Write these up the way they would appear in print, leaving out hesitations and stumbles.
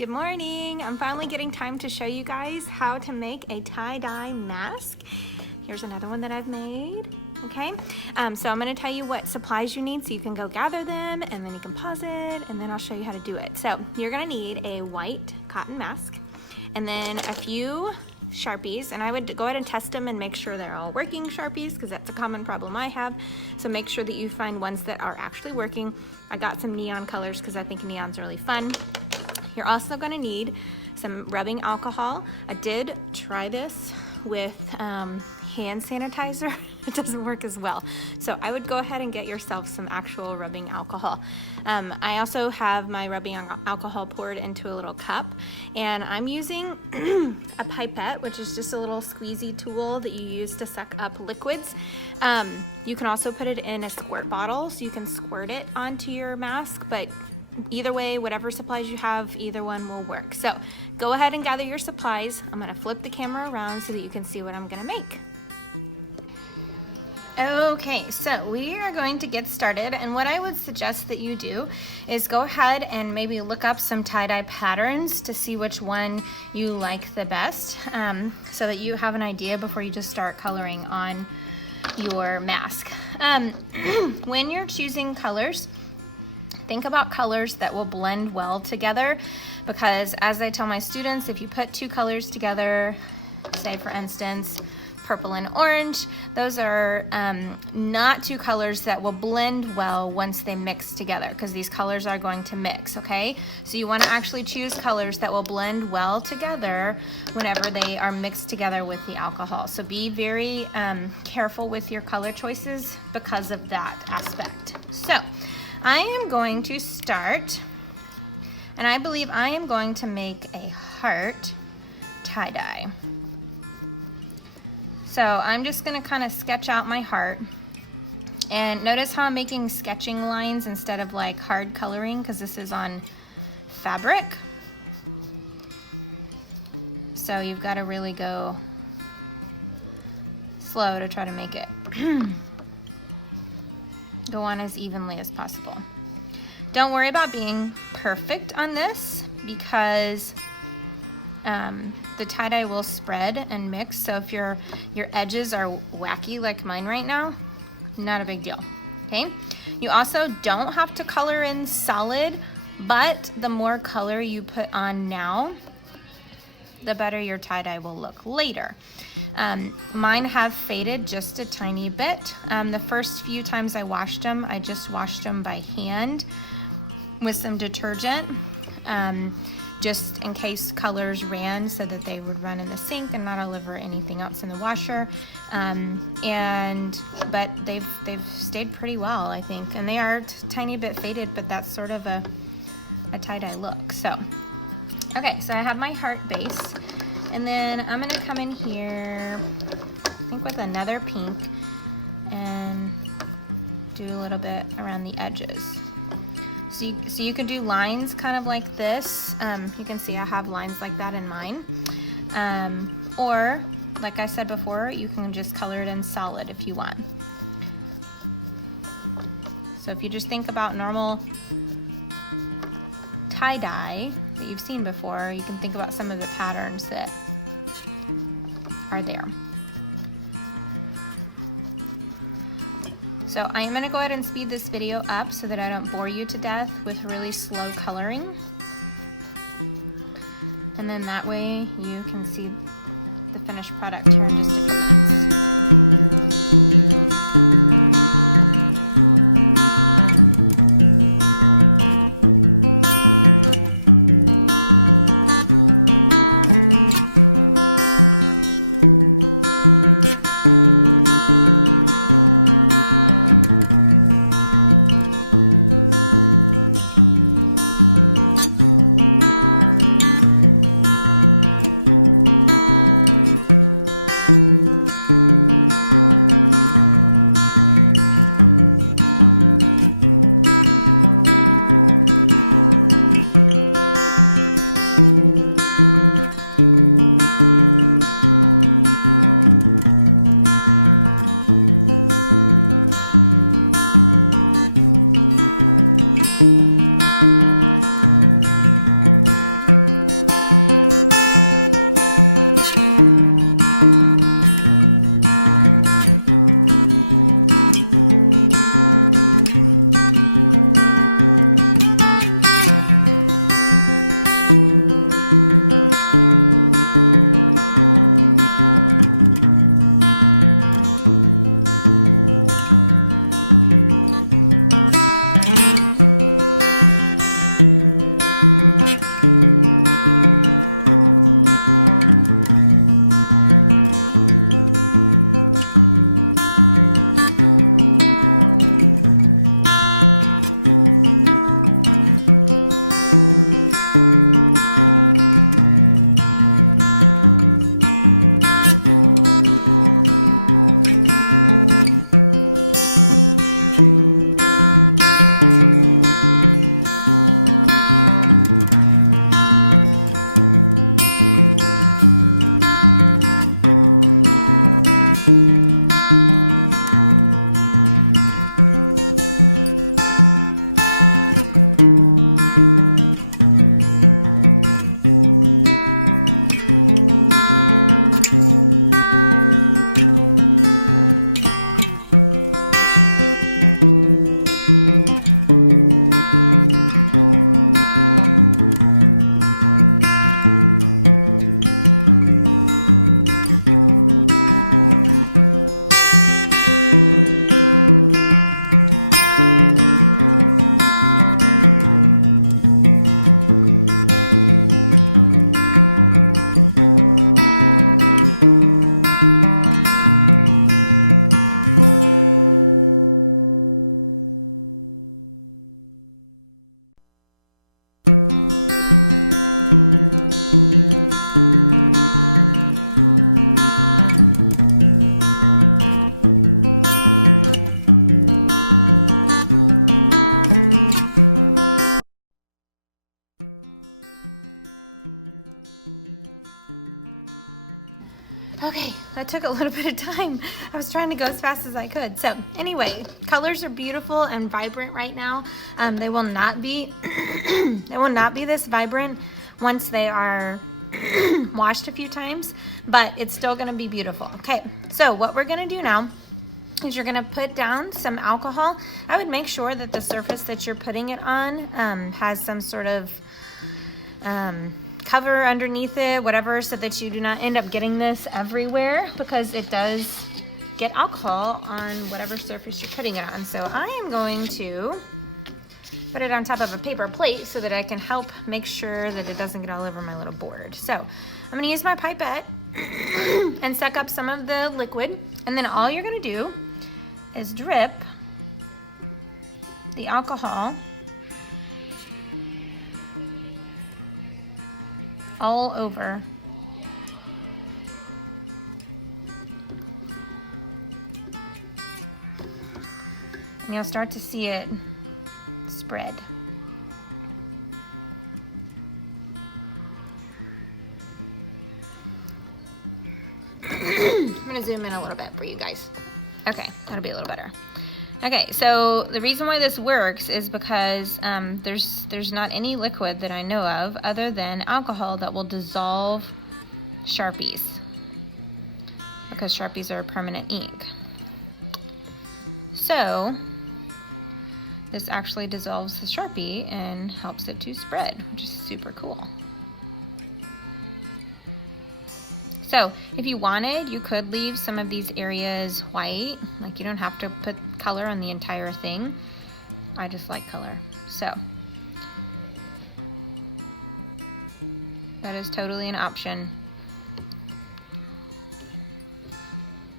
Good morning. I'm finally getting time to show you guys how to make a tie-dye mask. Here's another one that I've made. Okay, so I'm going to tell you what supplies you need so you can go gather them, and then you can pause it, and then I'll show you how to do it. So you're going to need a white cotton mask, and then a few Sharpies, and I would go ahead and test them and make sure they're all working Sharpies, because that's a common problem I have. So make sure that you find ones that are actually working. I got some neon colors because I think neon's really fun. You're also going to need some rubbing alcohol. I did try this with hand sanitizer. It doesn't work as well. So I would go ahead and get yourself some actual rubbing alcohol. I also have my rubbing alcohol poured into a little cup, and I'm using a pipette, which is just a little squeezy tool that you use to suck up liquids. You can also put it in a squirt bottle, so you can squirt it onto your mask, but either way, whatever supplies you have, either one will work. So go ahead and gather your supplies. I'm gonna flip the camera around so that you can see what I'm gonna make. Okay, so we are going to get started, and what I would suggest that you do is go ahead and maybe look up some tie-dye patterns to see which one you like the best, so that you have an idea before you just start coloring on your mask. When you're choosing colors, think about colors that will blend well together, because as I tell my students, if you put two colors together, say for instance purple and orange, those are not two colors that will blend well once they mix together, because these colors are going to mix, okay? So you want to actually choose colors that will blend well together whenever they are mixed together with the alcohol. So be very careful with your color choices because of that aspect. So I am going to start, and I believe I am going to make a heart tie-dye. So I'm just going to kind of sketch out my heart, and notice how I'm making sketching lines instead of like hard coloring, because this is on fabric. So you've got to really go slow to try to make it go on as evenly as possible. Don't worry about being perfect on this, because the tie-dye will spread and mix. So if your edges are wacky like mine right now, not a big deal, okay? You also don't have to color in solid, but the more color you put on now, the better your tie-dye will look later. Mine have faded just a tiny bit. The first few times I washed them, I just washed them by hand with some detergent, just in case colors ran, so that they would run in the sink and not all over anything else in the washer. But they've stayed pretty well, I think, and they are a tiny bit faded, but that's sort of a tie-dye look. So okay, so I have my heart base, and then I'm gonna come in here, I think with another pink, and do a little bit around the edges. So you could do lines kind of like this. You can see I have lines like that in mine. Or, like I said before, you can just color it in solid if you want. So if you just think about normal tie-dye that you've seen before, you can think about some of the patterns that are there. So I'm going to go ahead and speed this video up so that I don't bore you to death with really slow coloring. And then that way you can see the finished product here in just a few minutes. Okay, that took a little bit of time. I was trying to go as fast as I could. So anyway, colors are beautiful and vibrant right now. They will not be they will not be this vibrant once they are washed a few times, but it's still gonna be beautiful. Okay, so what we're gonna do now is you're gonna put down some alcohol. I would make sure that the surface that you're putting it on has some sort of cover underneath it, whatever, so that you do not end up getting this everywhere, because it does get alcohol on whatever surface you're putting it on. So I am going to put it on top of a paper plate so that I can help make sure that it doesn't get all over my little board. So I'm gonna use my pipette and suck up some of the liquid, and then all you're gonna do is drip the alcohol all over. And you'll start to see it spread. I'm gonna zoom in a little bit for you guys. Okay, that'll be a little better. Okay, so the reason why this works is because there's not any liquid that I know of other than alcohol that will dissolve Sharpies, because Sharpies are a permanent ink. So this actually dissolves the Sharpie and helps it to spread, which is super cool. So if you wanted, you could leave some of these areas white. Like, you don't have to put color on the entire thing. I just like color. So that is totally an option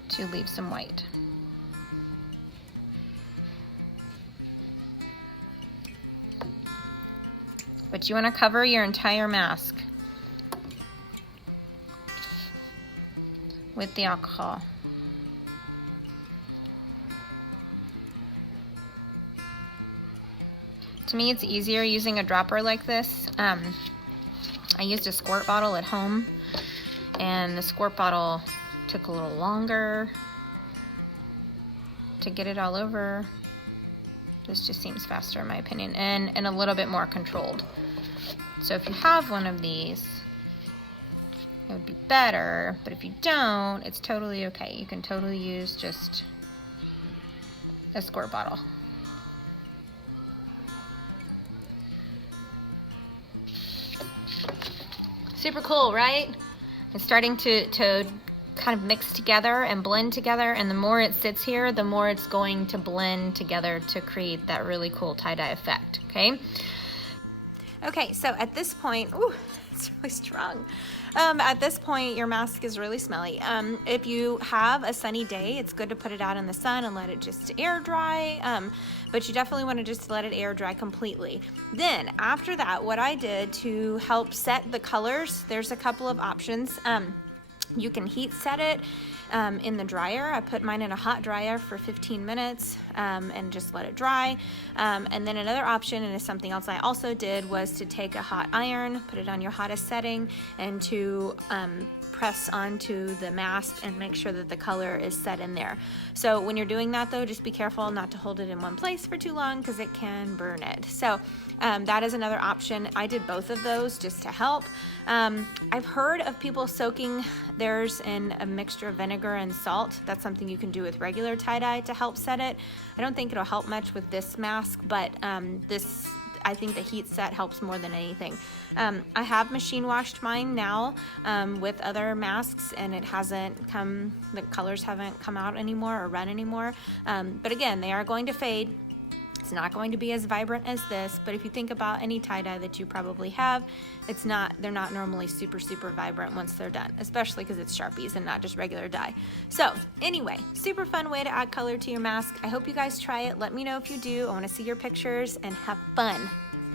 to leave some white. But you want to cover your entire mask with the alcohol. To me, it's easier using a dropper like this. I used a squirt bottle at home, and the squirt bottle took a little longer to get it all over. This just seems faster in my opinion, and a little bit more controlled. So if you have one of these, it would be better, but if you don't, it's totally okay. You can totally use just a squirt bottle. Super cool, right? It's starting to kind of mix together and blend together, and the more it sits here, the more it's going to blend together to create that really cool tie-dye effect, okay? Okay, so at this point, ooh, it's really strong. At this point, your mask is really smelly. If you have a sunny day, it's good to put it out in the sun and let it just air dry, but you definitely want to just let it air dry completely. Then, after that, what I did to help set the colors, there's a couple of options. You can heat set it. in the dryer. I put mine in a hot dryer for 15 minutes and just let it dry. And then another option, and it's something else I also did, was to take a hot iron, put it on your hottest setting, and to press onto the mask and make sure that the color is set in there. So when you're doing that though, just be careful not to hold it in one place for too long because it can burn it. So that is another option. I did both of those just to help. I've heard of people soaking theirs in a mixture of vinegar and salt. That's something you can do with regular tie-dye to help set it. I don't think it'll help much with this mask, but I think the heat set helps more than anything. I have machine washed mine now with other masks, and the colors haven't come out anymore or run anymore. But again, they are going to fade. It's not going to be as vibrant as this, but if you think about any tie-dye that you probably have, they're not normally super, super vibrant once they're done, especially because it's Sharpies and not just regular dye. So anyway, super fun way to add color to your mask. I hope you guys try it. Let me know if you do. I want to see your pictures and have fun.